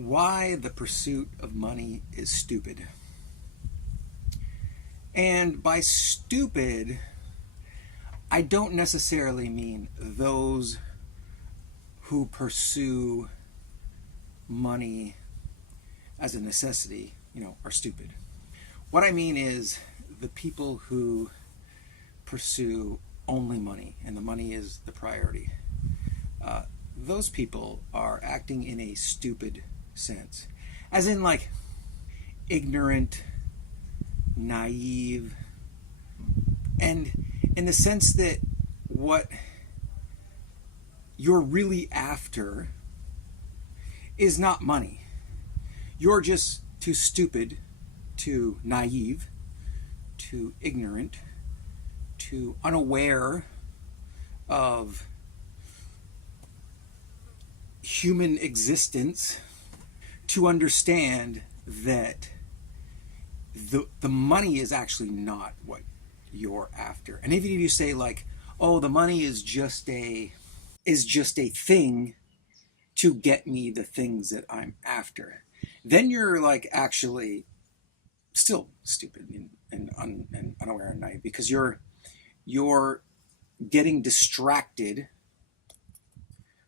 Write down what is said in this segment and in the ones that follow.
Why the pursuit of money is stupid. And by stupid, I don't necessarily mean those who pursue money as a necessity, are stupid. What I mean is the people who pursue only money and the money is the priority. Those people are acting in a stupid sense. As in, like, ignorant, naive, and in the sense that what you're really after is not money. You're just too stupid, too naive, too ignorant, too unaware of human existence to understand that the money is actually not what you're after. And even if you say, like, oh, the money is just a thing to get me the things that I'm after, then you're, like, actually still stupid and unaware and naive, because you're getting distracted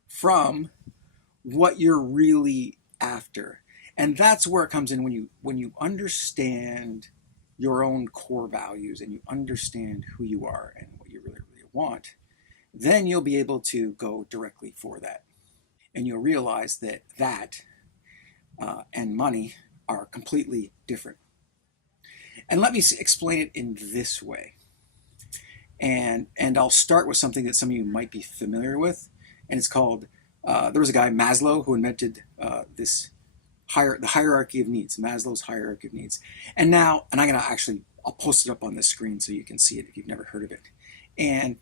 from what you're really after. And that's where it comes in when you understand your own core values and you understand who you are and what you really, really want. Then you'll be able to go directly for that. And you'll realize that and money are completely different. And let me explain it in this way. And I'll start with something that some of you might be familiar with, and it's called, there was a guy, Maslow, who invented the hierarchy of needs, Maslow's hierarchy of needs. And I'm going to I'll post it up on the screen so you can see it if you've never heard of it. And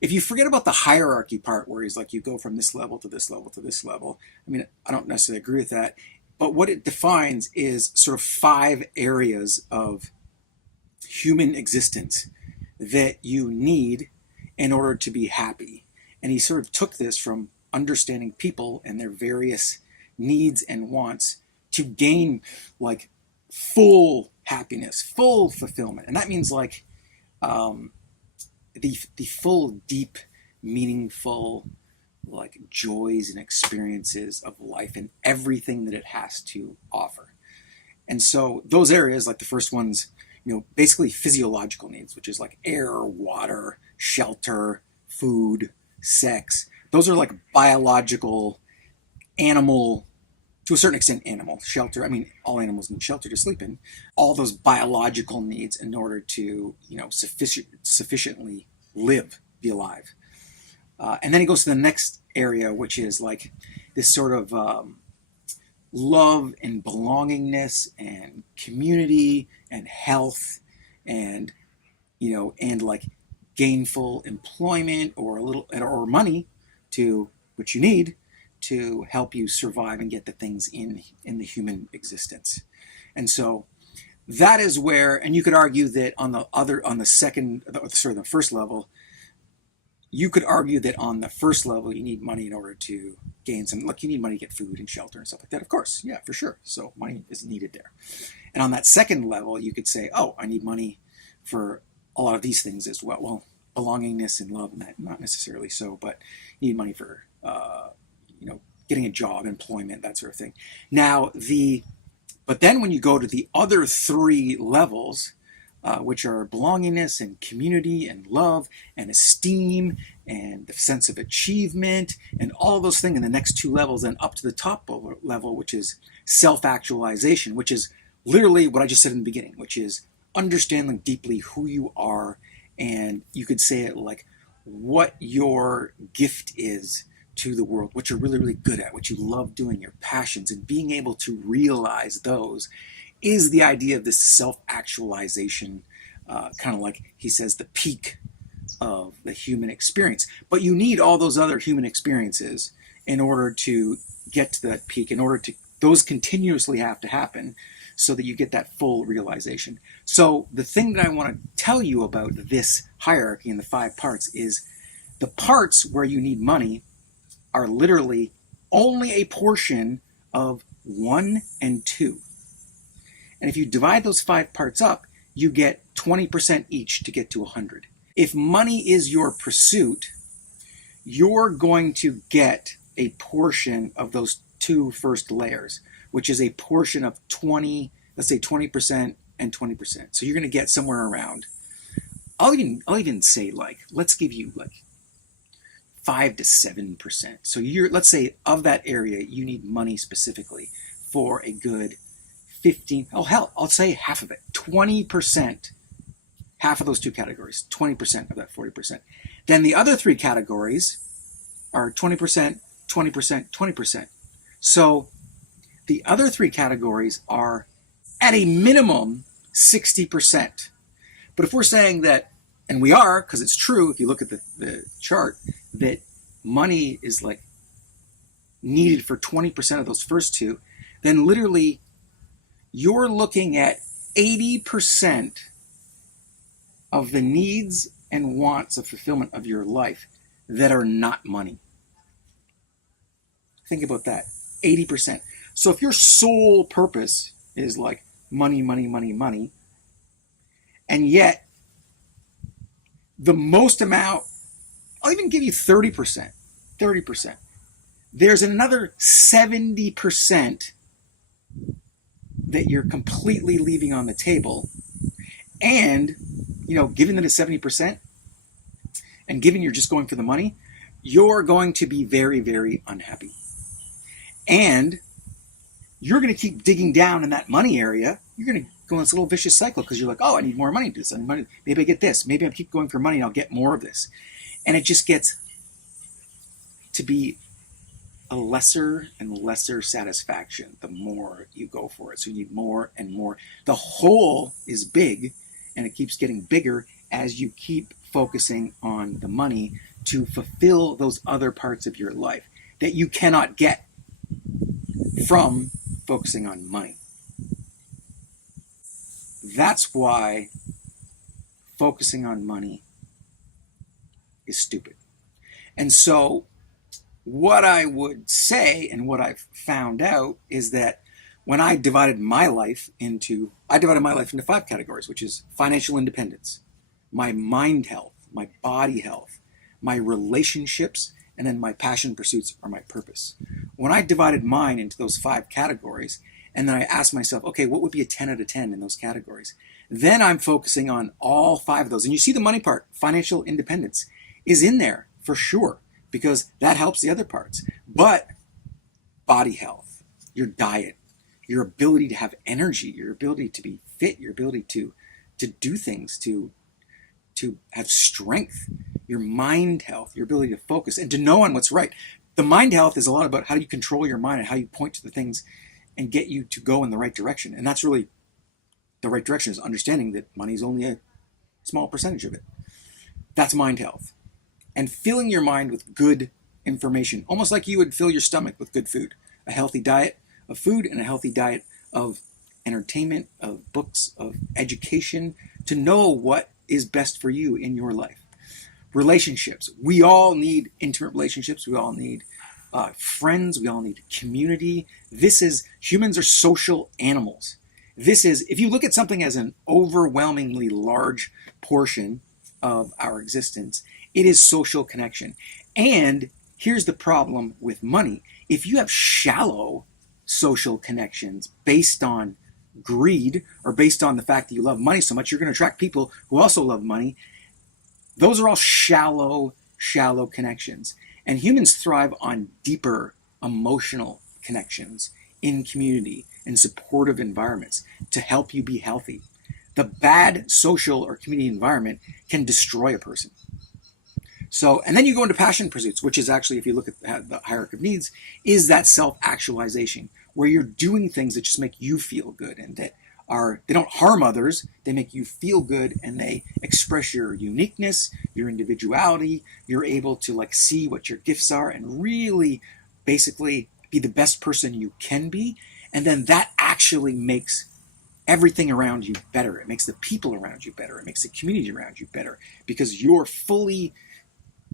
if you forget about the hierarchy part, where he's like, you go from this level to this level to this level, I mean, I don't necessarily agree with that. But what it defines is sort of 5 areas of human existence that you need in order to be happy. And he sort of took this from understanding people and their various needs and wants to gain, like, full happiness, full fulfillment. And that means, like, the full, deep, meaningful, like, joys and experiences of life and everything that it has to offer. And so those areas, like the first ones, basically physiological needs, which is like air, water, shelter, food, sex. Those are like biological, animal, to a certain extent, animal shelter. I mean, all animals need shelter to sleep in. All those biological needs in order to, sufficiently live, be alive. And then he goes to the next area, which is like this sort of love and belongingness and community and health and, and like gainful employment or money to which you need to help you survive and get the things in the human existence. And so that is where, and you could argue that on the first level, you could argue that on the first level, you need money in order to gain some, you need money to get food and shelter and stuff like that. Of course, yeah, for sure. So money is needed there. And on that second level, you could say, oh, I need money for a lot of these things as well. Well, belongingness and love, not necessarily so, but you need money for, getting a job, employment, that sort of thing. But then when you go to the other 3 levels, which are belongingness and community and love and esteem and the sense of achievement and all those things in the next 2 levels, then up to the top level, which is self-actualization, which is literally what I just said in the beginning, which is understanding deeply who you are. And you could say it like what your gift is to the world, what you're really, really good at, what you love doing, your passions, and being able to realize those is the idea of this self-actualization, kind of like he says, the peak of the human experience. But you need all those other human experiences in order to get to that peak, those continuously have to happen so that you get that full realization. So the thing that I want to tell you about this hierarchy in the 5 parts is the parts where you need money are literally only a portion of 1 and 2. And if you divide those 5 parts up, you get 20% each to get to 100. If money is your pursuit, you're going to get a portion of those 2 first layers, which is a portion of 20, let's say 20% and 20%. So you're going to get somewhere around, I'll even say, like, let's give you like 5 to 7%. So let's say of that area, you need money specifically for a good 15, oh hell, I'll say half of it, 20%, half of those 2 categories, 20% of that 40%. Then the other 3 categories are 20%, 20%, 20%. So the other 3 categories are at a minimum 60%. But if we're saying that, and we are, because it's true, if you look at the chart, that money is like needed for 20% of those first 2, then literally you're looking at 80% of the needs and wants of fulfillment of your life that are not money. Think about that, 80%. So if your sole purpose is like money, money, money, money, and yet the most amount, I'll even give you 30%, 30%. There's another 70% that you're completely leaving on the table. And, given that it's 70%, and given you're just going for the money, you're going to be very, very unhappy. And you're going to keep digging down in that money area. You're going to go in this little vicious cycle because you're like, oh, I need more money to this. I need money. Maybe I get this. Maybe I keep going for money and I'll get more of this. And it just gets to be a lesser and lesser satisfaction the more you go for it. So you need more and more. The hole is big, and it keeps getting bigger as you keep focusing on the money to fulfill those other parts of your life that you cannot get from focusing on money. That's why focusing on money is stupid. And so what I would say, and what I've found out, is that when I divided my life into 5 categories, which is financial independence, my mind health, my body health, my relationships, and then my passion pursuits or my purpose. When I divided mine into those 5 categories, and then I asked myself, okay, what would be a 10 out of 10 in those categories? Then I'm focusing on all 5 of those. And you see the money part, financial independence, is in there for sure, because that helps the other parts. But body health, your diet, your ability to have energy, your ability to be fit, your ability to do things, to have strength, your mind health, your ability to focus and to know on what's right. The mind health is a lot about how you control your mind and how you point to the things and get you to go in the right direction. And that's really the right direction, is understanding that money is only a small percentage of it. That's mind health. And filling your mind with good information, almost like you would fill your stomach with good food. A healthy diet of food and a healthy diet of entertainment, of books, of education, to know what is best for you in your life. Relationships. We all need intimate relationships. We all need friends. We all need community. Humans are social animals. If you look at something as an overwhelmingly large portion of our existence, it is social connection. And here's the problem with money. If you have shallow social connections based on greed or based on the fact that you love money so much, you're going to attract people who also love money. Those are all shallow connections. And humans thrive on deeper emotional connections in community and supportive environments to help you be healthy. The bad social or community environment can destroy a person. So, and then you go into passion pursuits, which is actually, if you look at the hierarchy of needs, is that self-actualization, where you're doing things that just make you feel good and that they don't harm others, they make you feel good, and they express your uniqueness, your individuality. You're able to see what your gifts are and really basically be the best person you can be. And then that actually makes everything around you better. It makes the people around you better. It makes the community around you better, because you're fully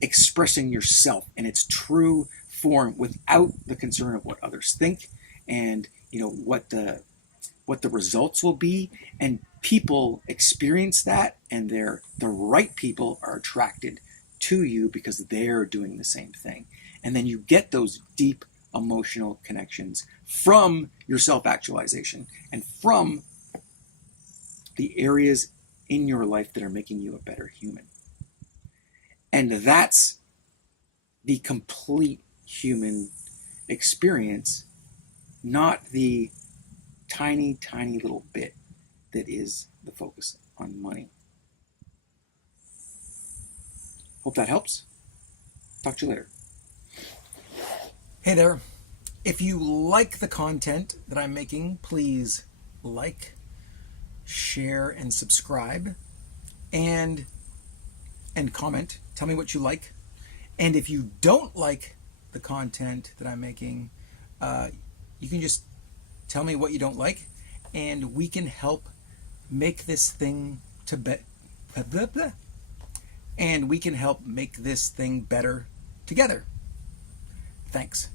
expressing yourself in its true form without the concern of what others think. And what the results will be, and people experience that, and the right people are attracted to you because they're doing the same thing. And then you get those deep emotional connections from your self-actualization and from the areas in your life that are making you a better human. And that's the complete human experience, not the tiny, tiny little bit that is the focus on money. Hope that helps. Talk to you later. Hey there. If you like the content that I'm making, please like, share, and subscribe, and comment. Tell me what you like. And if you don't like the content that I'm making, you can just tell me what you don't like, and we can help make this thing better together. Thanks.